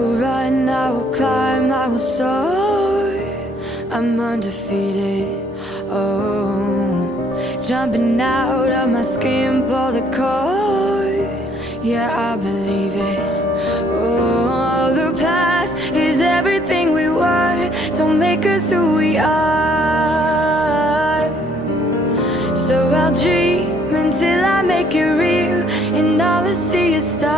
will run, I will climb, I will soar. I'm undefeated, oh. Jumping out of my skin, pull the cord. Yeah, I believe it. Oh, the past is everything we were. Don't make us who we are. So I'll dream until I make it real, and all I see is stars.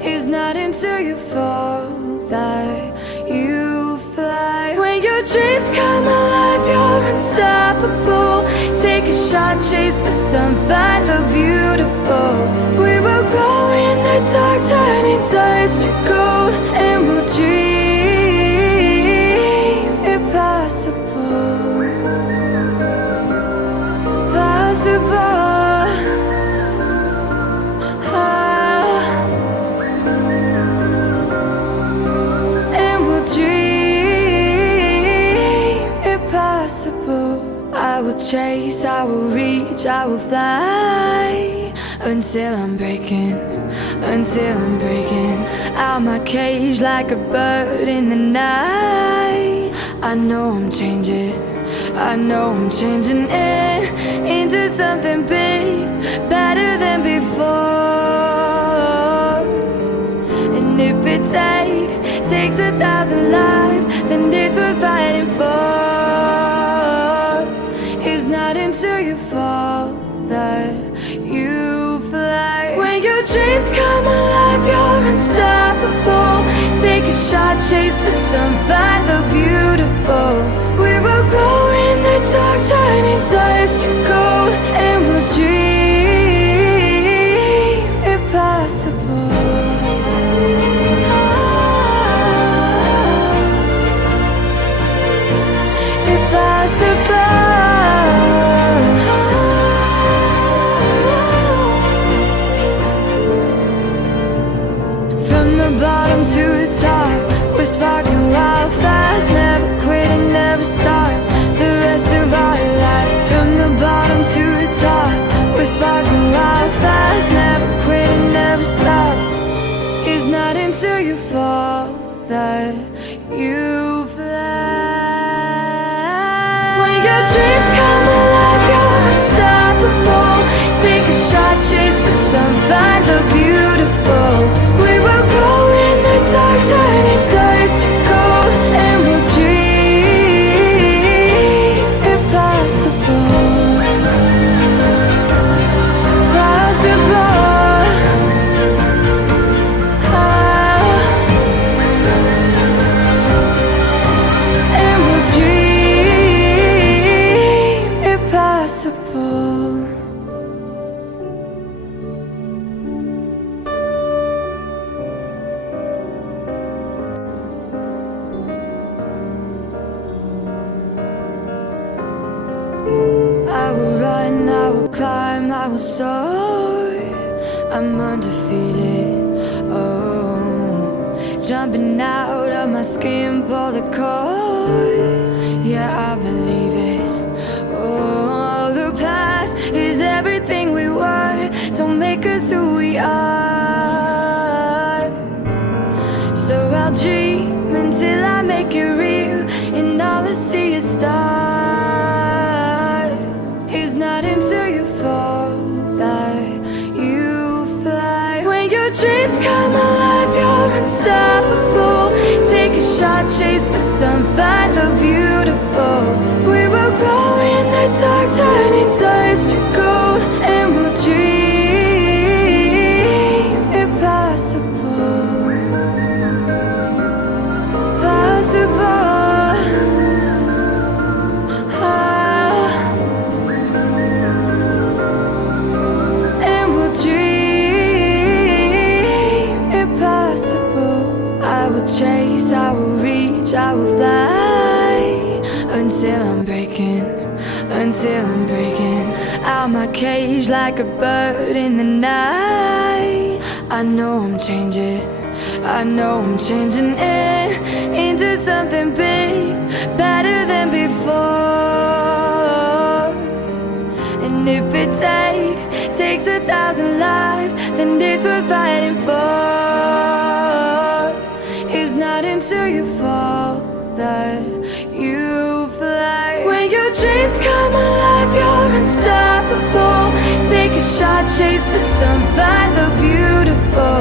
It's not until you fall that you fly. When your dreams come alive, you're unstoppable. Take a shot, chase the sun, find the beautiful. We will glow in the dark, turning dust to gold, and we'll dream impossible. Possible. And we'll dream impossible. I will chase, I will reach, I will fly until I'm breaking out my cage like a bird in the night. I know I'm changing it into something big, better than before. And if it takes 1,000 lives, then it's worth fighting for. It's not until you fall that you fly. When your dreams come alive, you're unstoppable. Take a shot, chase the sun, find the beautiful. We will glow in the dark, turning dust to gold, and we'll dream impossible. Impossible. From the bottom to the top, we're sparking wild fast. Never quit and never stop the rest of our lives. From the bottom to the top, we're sparking wild fast. Never quit and never stop. It's not until you fall that you fly. When your dreams come alive, you're unstoppable. Take a shot, chase the sun, find the beautiful. We will glow in the dark, turning dust to gold, and we'll dream impossible. Possible. And we'll dream impossible. I will run, I will climb, I will soar. I'm undefeated, oh. Jumping out of my skin, pull the cord. Yeah, I believe it. Oh, the past is everything we were. Don't make us who we are. So I'll dream until I make it real, and all I see is stars. It's not until you fall that you fly. When your dreams come alive, you're unstoppable. Take a shot, chase the sun, find the beautiful. We will glow in the dark, turning dust to gold, and we'll dream impossible. Possible. And we'll dream impossible. I will chase, I will reach, I will fly until I'm breaking out my cage like a bird in the night. I know I'm changing it into something big, better than before. And if it takes 1,000 lives, then it's worth fighting for. dreams come alive, you're unstoppable. Take a shot, chase the sun, find the beautiful.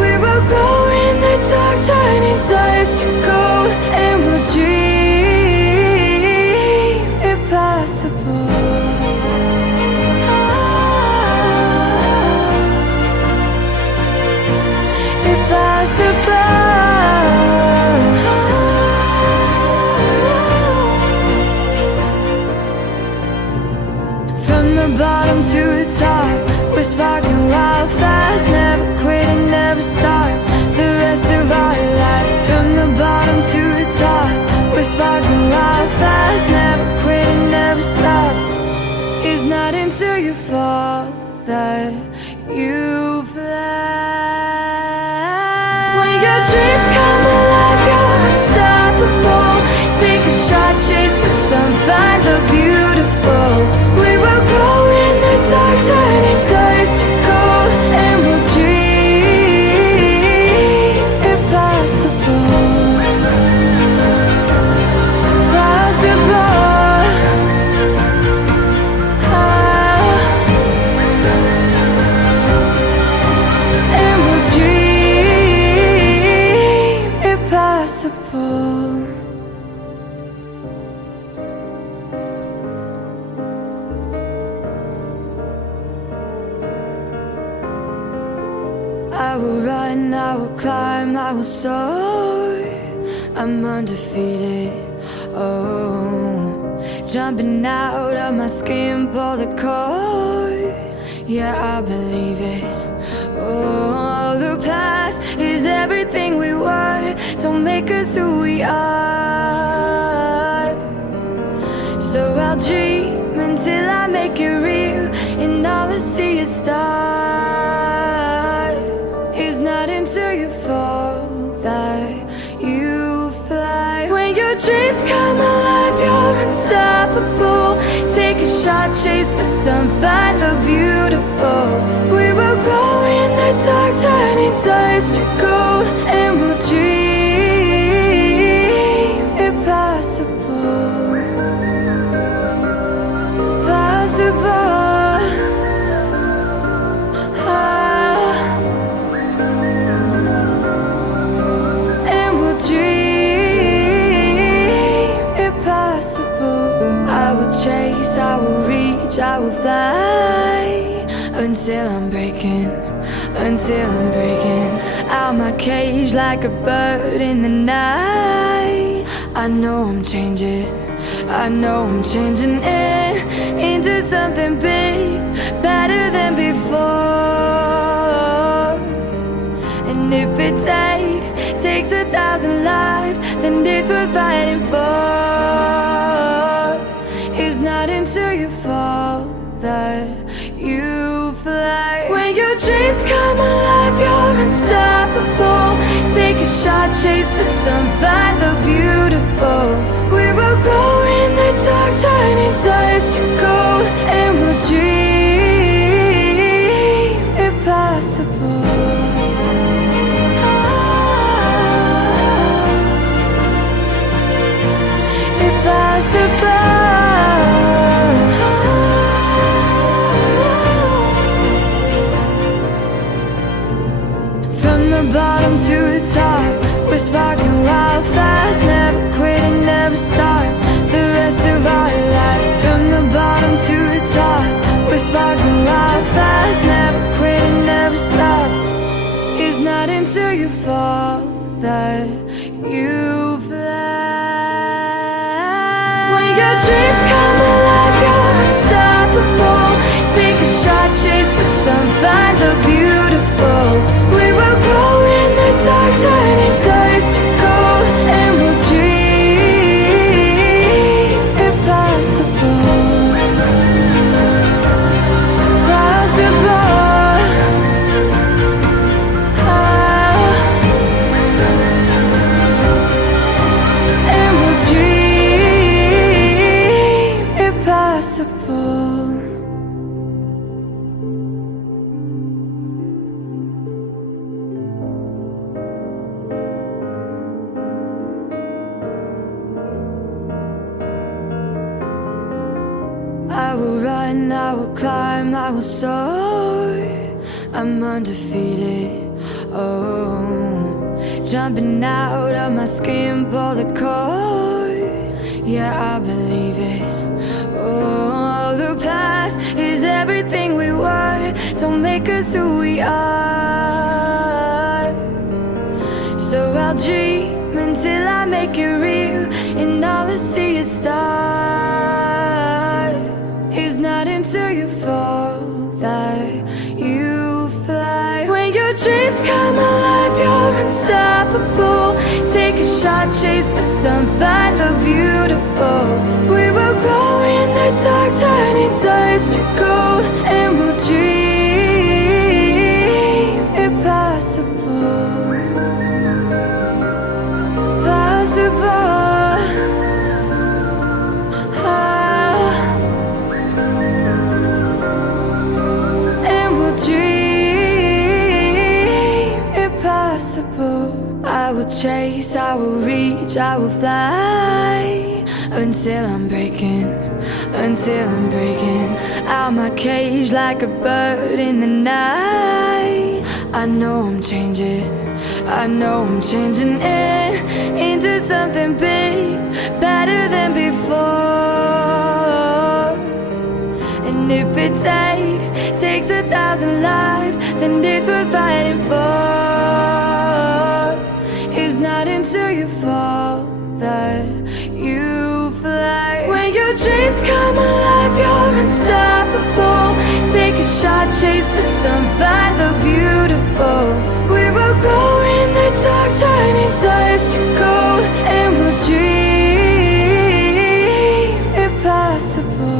We will glow in the dark, turning dust to gold. And we'll dream impossible. From the bottom to the top, we're sparking wild fast. Never quit and never stop the rest of our lives. From the bottom to the top, we're sparking wild fast. Never quit and never stop. It's not until you fall that you fly. When your dreams come alive, you're unstoppable. Take a shot, chase the sun, find the beautiful. We will glow in the dark, turning dust to gold. And we'll dream impossible. Possible. And we'll dream impossible. I will run, I will climb, I will soar. I'm undefeated, oh. Jumping out of my skin, pull the cord. Yeah, I believe it. Oh, the past is everything we were. Don't make us who we are. So I'll dream until I make it real, and all I see is stars. It's not until you fall that you fly. When your dreams come alive, you're unstoppable. Take a shot, chase the sun, find the beautiful. We will glow in the dark, turning dust to gold. And we'll dream impossible. Possible. And we'll dream impossible. I will chase, I will reach, I will fly until I'm breaking out my cage like a bird in the night. I know I'm changing into something big, better than before. And if it takes 1,000 lives, then it's worth fighting for. It's not until you fall that you fly. When your dreams come alive, you're unstoppable. Take a shot, chase the sun, find the beautiful. We will glow in the dark, turning dust to gold. And we'll dream impossible. Impossible. From the bottom to the top, we're sparking wild fast. Never quit and never stop the rest of our lives. From the bottom to the top, we're sparking wild fast. Never quit and never stop. It's not until you fall that you fly. When your dreams come alive, you're unstoppable. Take a shot, chase the sun, find the beautiful. We will glow in the dark, turning dust to gold. And we'll dream impossible. Possible. And we'll dream impossible. I will run, I will climb, I will soar. I'm undefeated, oh. Jumping out of my skin, pull the cord. Yeah, I believe it. Oh, the past is everything we were. Don't make us who we are. So I'll dream until I make it real, and all I see is stars. It's not until you fall that you fly. When your dreams come alive, you're unstoppable. Take a shot, chase the sun, find the beautiful. We will glow in the dark, turning dust to gold, and we'll dream impossible. I will chase, I will reach, I will fly until I'm breaking out my cage like a bird in the night. I know I'm changing it into something big, better than before. And if it takes 1,000 lives, then it's worth fighting for. It's not until you fall that you fly. When your dreams come alive, you're unstoppable. Take a shot, chase the sun, find the beautiful. We will go in the dark, turning dust to gold, and we'll dream impossible.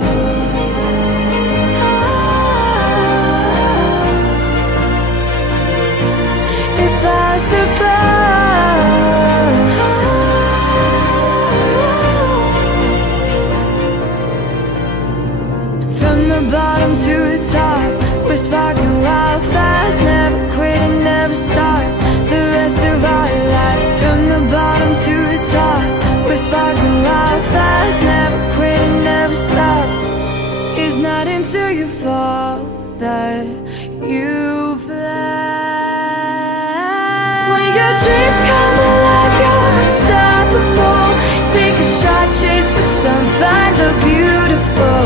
From the bottom to the top, we're sparking wild fast. Never quit and never stop the rest of our lives. From the bottom to the top, we're sparking wild fast. Never quit and never stop. It's not until you fall that you fly. When your dreams come alive, you're unstoppable. Take a shot, chase the sun, find the beautiful.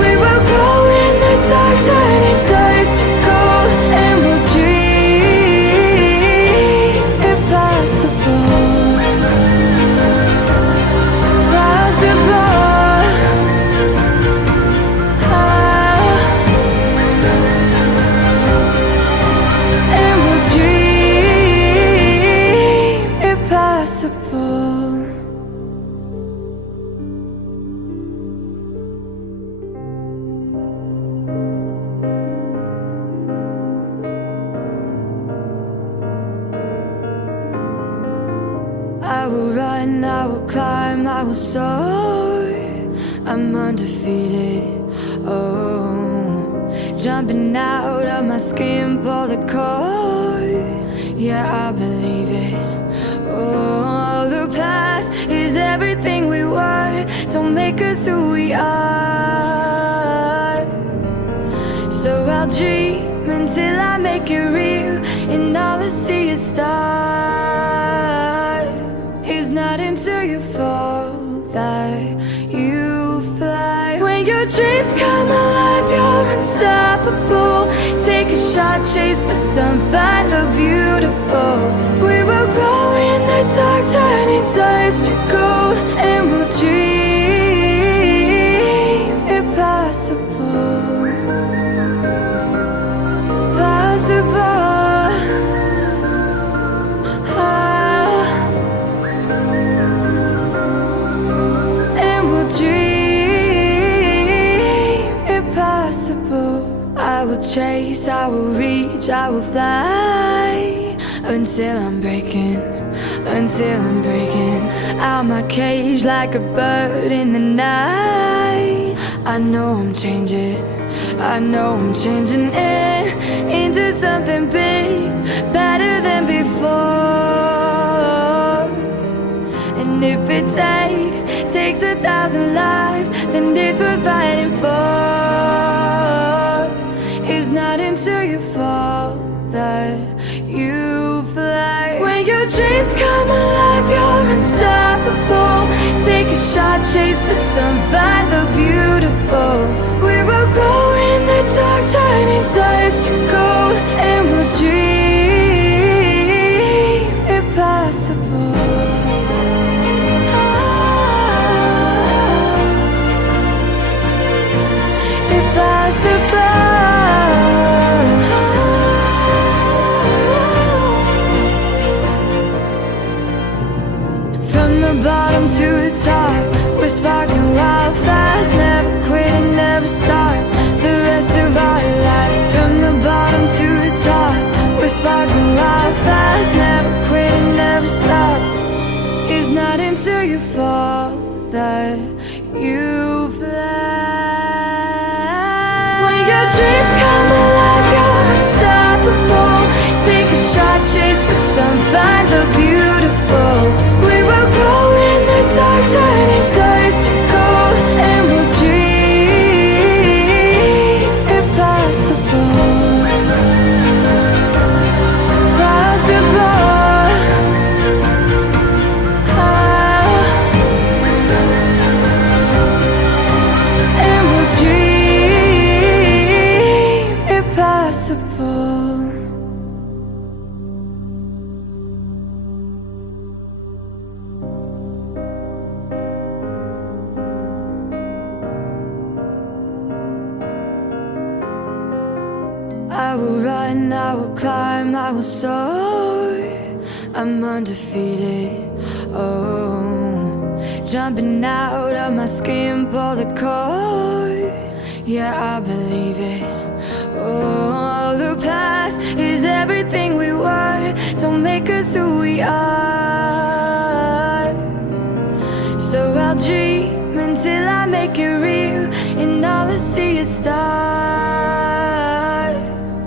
We will glow in the dark, turning dust to gold, and we'll dream impossible. And we'll dream impossible. I will run, I will climb, I will soar. I'm undefeated, oh. Jumping out of my skin, pull the cord. Yeah, I believe it. Oh, the past is everything we were. Don't make us who we are. So I'll dream until I make it real, and all I see is stars. It's not until you fall that you fly. When your dreams come alive, you're unstoppable. Take a shot, chase the sun, find the beautiful. We will glow in the dark, turning dust to gold, and we'll dream impossible. And we'll dream impossible. I will chase, I will reach, I will fly until I'm breaking out my cage like a bird in the night. I know I'm changing it into something big, better than before. And if it takes 1,000 lives, then it's worth fighting for. shot, chase the sun, find the beautiful. We will glow in the dark, turning dust to gold, and we'll dream impossible. From the bottom to the top, we're sparking wild fast, never quit and never stop the rest of our lives. From the bottom to the top, we're sparking wild fast, never quit and never stop. It's not until you fall that you fly. When your dreams come alive, you're unstoppable. Take a shot, chase the sun, find the beautiful. We will glow in the dark, turning dust to gold, and we'll dream impossible. Possible. And we'll dream impossible. I will run, I will climb, I will soar. I'm undefeated, oh. Jumping out of my skin, pull the cord. Yeah, I believe it. Oh, the past is everything we were. Don't make us who we are. So I'll dream until I make it real, and all I see is stars.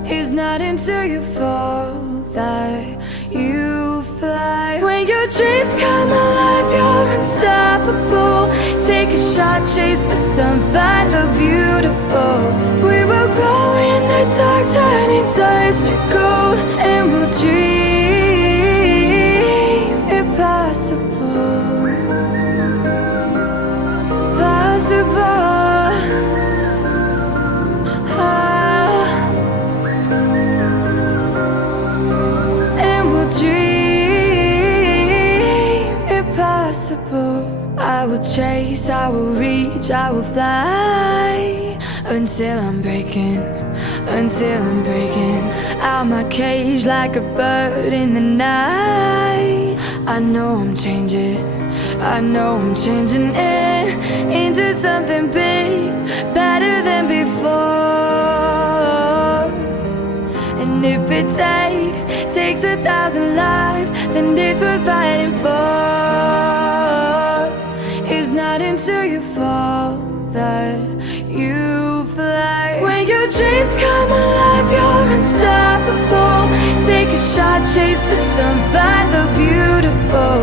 It's not until you fall that you fly. When your dreams come alive, you're unstoppable. Take a shot, chase the sun, find the beautiful. We will glow in the dark, turning dust to gold, and we'll dream impossible. Possible. I will chase, I will reach, I will fly until I'm breaking out my cage like a bird in the night. I know I'm changing into something big, better than before. And if it takes 1,000 lives, then it's worth fighting for. It's not until you fall that you fly. When your dreams come alive, you're unstoppable. Take a shot, chase the sun, find the beautiful.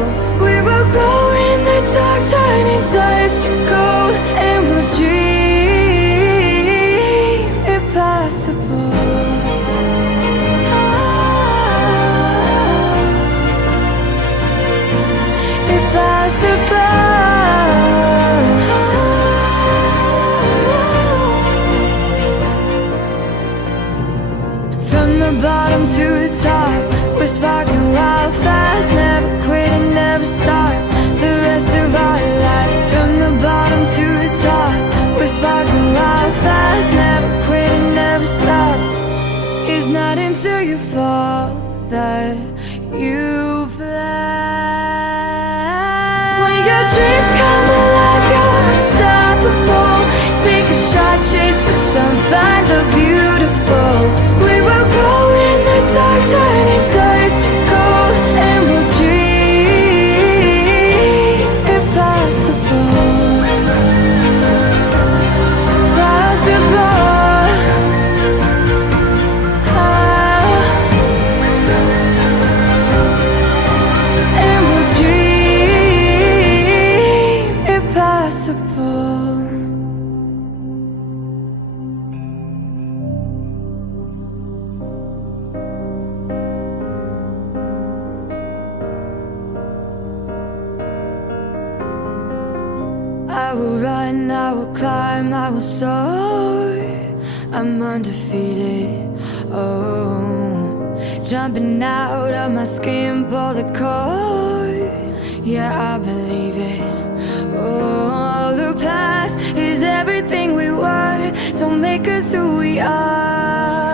We will glow in the dark, turning dust to gold, and we'll dream impossible. Impossible. From the bottom to the top, we're sparking wild fast, never quit and never stop I will run, I will climb, I will soar. I'm undefeated, oh. Jumping out of my skin, pull the cord. Yeah, I believe it. Oh, the past is everything we were. Don't make us who we are.